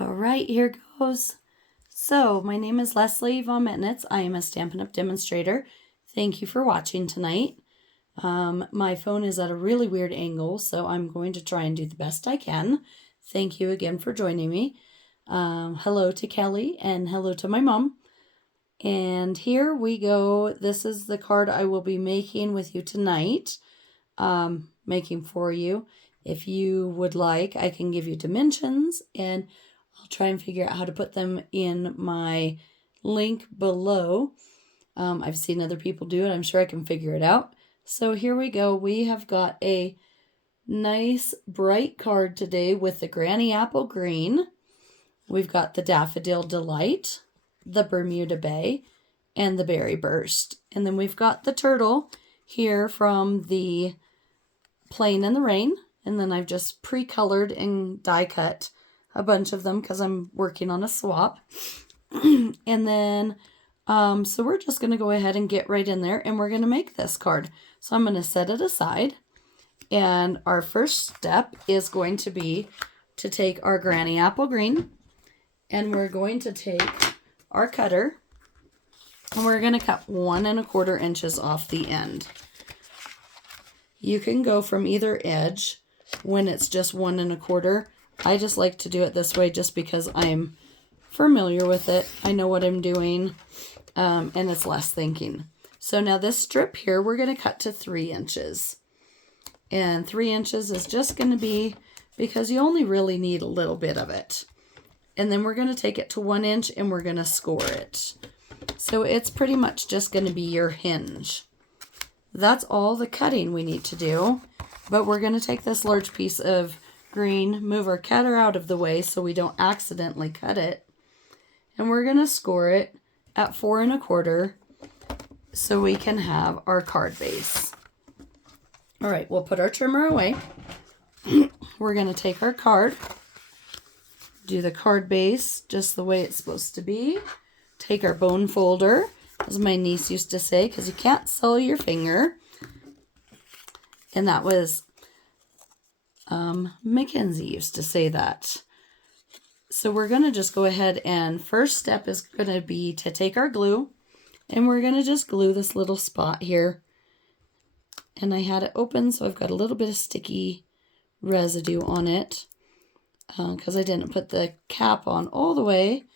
All right, here goes. So, my name is Leslie Von Metnitz. I am a Stampin' Up! Demonstrator. Thank you for watching tonight. My phone is at a really weird angle, so I'm going to try and do the best I can. Thank you again for joining me. Hello to Kelly and hello to my mom. And here we go. This is the card I will be making with you tonight. Making for you. If you would like, I can give you dimensions and I'll try and figure out how to put them in my link below. I've seen other people do it. I'm sure I can figure it out. So here we go. We have got a nice bright card today with the Granny Apple Green. We've got the Daffodil Delight, the Bermuda Bay, and the Berry Burst. And then we've got the turtle here from the Playing in the Rain. And then I've just pre-colored and die cut a bunch of them because I'm working on a swap. And then, so we're just going to go ahead and get right in there and we're going to make this card. So I'm going to set it aside. And our first step is going to be to take our Granny Apple Green and we're going to take our cutter and we're going to cut 1 1/4 inches off the end. You can go from either edge when it's just 1 1/4. I just like to do it this way just because I'm familiar with it. I know what I'm doing, and it's less thinking. So now this strip here, we're going to cut to 3 inches. And 3 inches is just going to be because you only really need a little bit of it. And then we're going to take it to 1 inch and we're going to score it. So it's pretty much just going to be your hinge. That's all the cutting we need to do. But we're going to take this large piece of green, move our cutter out of the way so we don't accidentally cut it. And we're going to score it at 4 1/4 so we can have our card base. All right, we'll put our trimmer away. We're going to take our card, do the card base just the way it's supposed to be. Take our bone folder, as my niece used to say, because you can't sell your finger. And that was, Mackenzie used to say that. So we're going to just go ahead and first step is going to be to take our glue and we're going to just glue this little spot here. And I had it open, so I've got a little bit of sticky residue on it because I didn't put the cap on all the way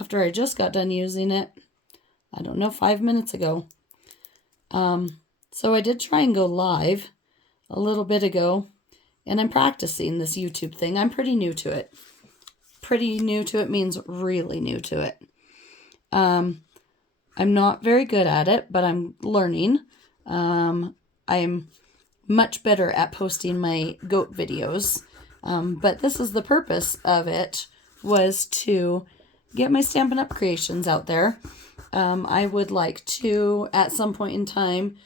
after I just got done using it. I don't know, 5 minutes ago. So I did try and go live a little bit ago, and I'm practicing this YouTube thing. I'm pretty new to it. Pretty new to it means really new to it. I'm not very good at it, but I'm learning. I'm much better at posting my goat videos, but this is the purpose of it, was to get my Stampin' Up! Creations out there. I would like to, at some point in time,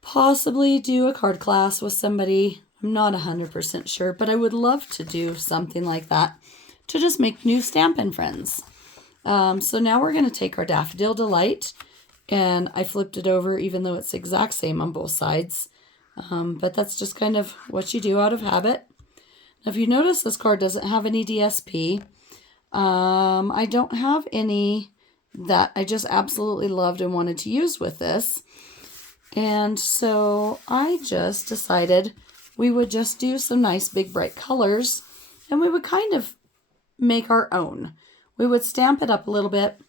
possibly do a card class with somebody. I'm not 100% sure, but I would love to do something like that to just make new Stampin' friends. So now we're going to take our Daffodil Delight, and I flipped it over even though it's the exact same on both sides. But that's just kind of what you do out of habit. Now, if you notice, this card doesn't have any DSP. I don't have any that I just absolutely loved and wanted to use with this. And so I just decided we would just do some nice big bright colors and we would kind of make our own. We would stamp it up a little bit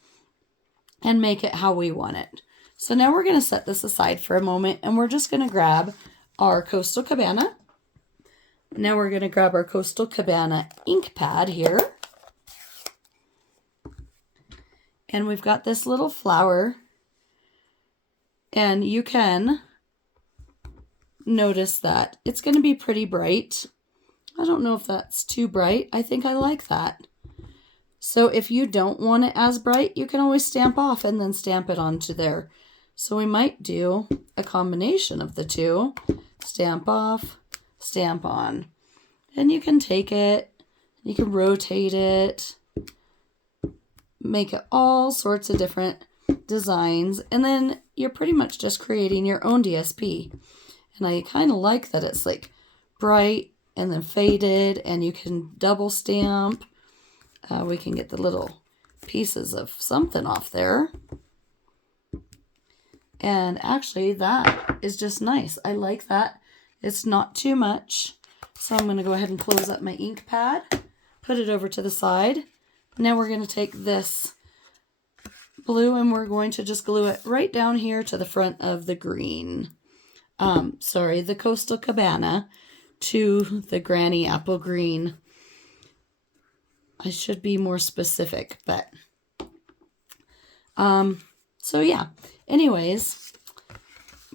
and make it how we want it. So now we're going to set this aside for a moment and we're just going to grab our Coastal Cabana. Now we're going to grab our Coastal Cabana ink pad here. And we've got this little flower. And you can notice that it's going to be pretty bright. I don't know if that's too bright. I think I like that. So if you don't want it as bright, you can always stamp off and then stamp it onto there. So we might do a combination of the two. Stamp off, stamp on. And you can take it, you can rotate it, make it all sorts of different designs, and then you're pretty much just creating your own DSP. And I kind of like that it's like bright and then faded, and you can double stamp. we can get the little pieces of something off there. And actually that is just nice. I like that. It's not too much. So I'm going to go ahead and close up my ink pad, put it over to the side. Now we're going to take this blue and we're going to just glue it right down here to the front of the green. The Coastal Cabana to the Granny Apple Green. I should be more specific, but so yeah. Anyways,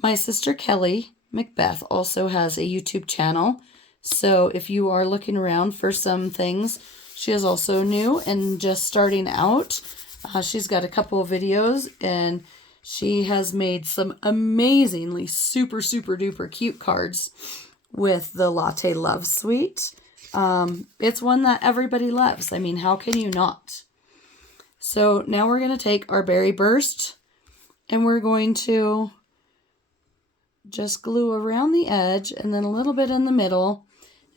my sister Kelly Macbeth also has a YouTube channel. So if you are looking around for some things, she is also new and just starting out. She's got a couple of videos and she has made some amazingly super duper cute cards with the Latte Love Suite. It's one that everybody loves. I mean, how can you not? So now we're going to take our Berry Burst and we're going to just glue around the edge and then a little bit in the middle.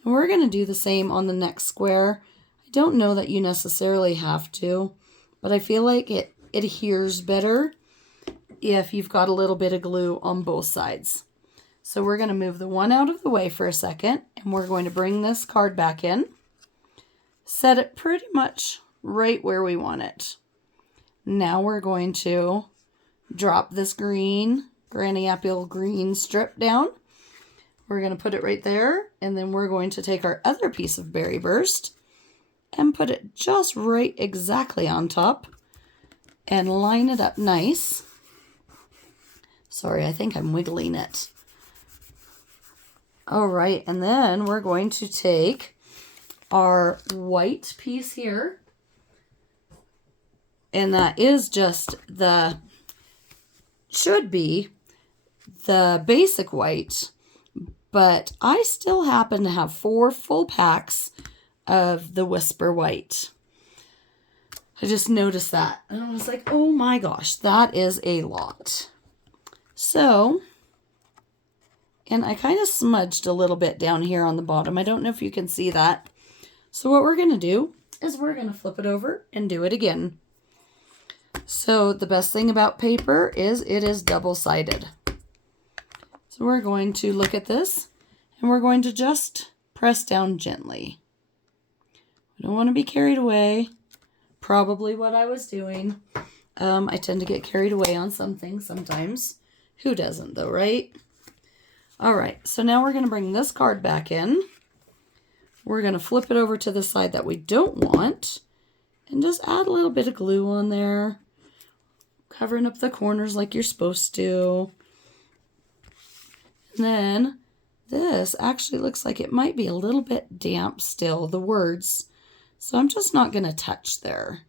And we're going to do the same on the next square. I don't know that you necessarily have to, but I feel like it adheres better if you've got a little bit of glue on both sides. So we're going to move the one out of the way for a second, and we're going to bring this card back in. Set it pretty much right where we want it. Now we're going to drop this green, Granny Apple Green strip down. We're going to put it right there, and then we're going to take our other piece of Berry Burst and put it just right exactly on top and line it up nice. Sorry, I think I'm wiggling it. All right, and then we're going to take our white piece here, and that is just should be the basic white, but I still happen to have 4 full packs of the Whisper White. I just noticed that, and I was like, oh my gosh, that is a lot. So, and I kind of smudged a little bit down here on the bottom. I don't know if you can see that. So what we're going to do is we're going to flip it over and do it again. So the best thing about paper is it is double-sided. So we're going to look at this and we're going to just press down gently. We don't want to be carried away. Probably what I was doing. I tend to get carried away on some things sometimes. Who doesn't though, right? All right, so now we're going to bring this card back in. We're going to flip it over to the side that we don't want and just add a little bit of glue on there, covering up the corners like you're supposed to. And then this actually looks like it might be a little bit damp still, the words. So I'm just not going to touch there.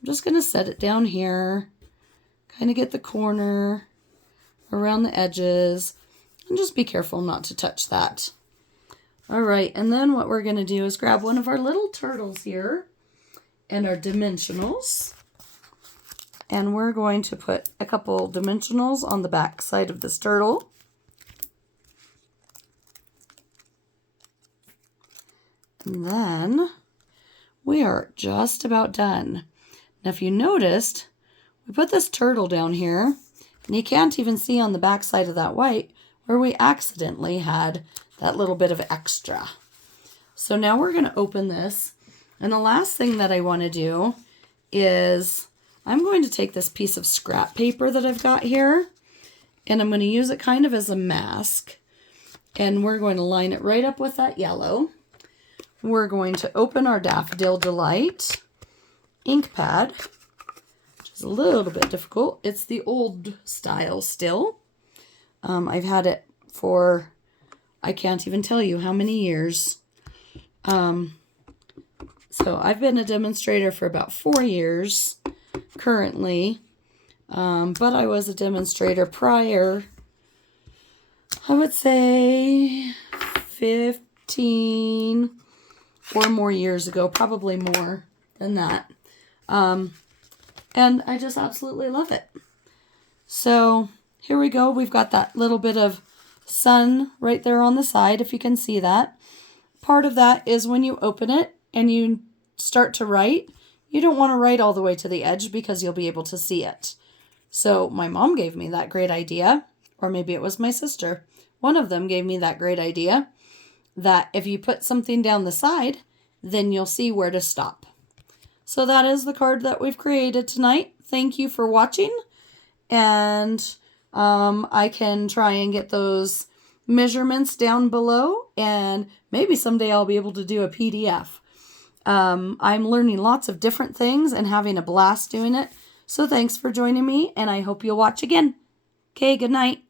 I'm just going to set it down here, kind of get the corner around the edges, and just be careful not to touch that. All right, and then what we're going to do is grab one of our little turtles here and our dimensionals. And we're going to put a couple dimensionals on the back side of this turtle. And then we are just about done. Now, if you noticed, we put this turtle down here, and you can't even see on the back side of that white where we accidentally had that little bit of extra. So now we're going to open this. And the last thing that I want to do is I'm going to take this piece of scrap paper that I've got here, and I'm going to use it kind of as a mask. And we're going to line it right up with that yellow. We're going to open our Daffodil Delight ink pad, which is a little bit difficult. It's the old style still. I've had it for, I can't even tell you how many years. So I've been a demonstrator for about 4 years currently, but I was a demonstrator prior, I would say 15 or more years ago, probably more than that. And I just absolutely love it. So here we go. We've got that little bit of sun right there on the side, if you can see that. Part of that is when you open it and you start to write, you don't want to write all the way to the edge because you'll be able to see it. So my mom gave me that great idea, or maybe it was my sister. One of them gave me that great idea that if you put something down the side, then you'll see where to stop. So that is the card that we've created tonight. Thank you for watching. And I can try and get those measurements down below, and maybe someday I'll be able to do a PDF. I'm learning lots of different things and having a blast doing it. So thanks for joining me, and I hope you'll watch again. Okay, good night.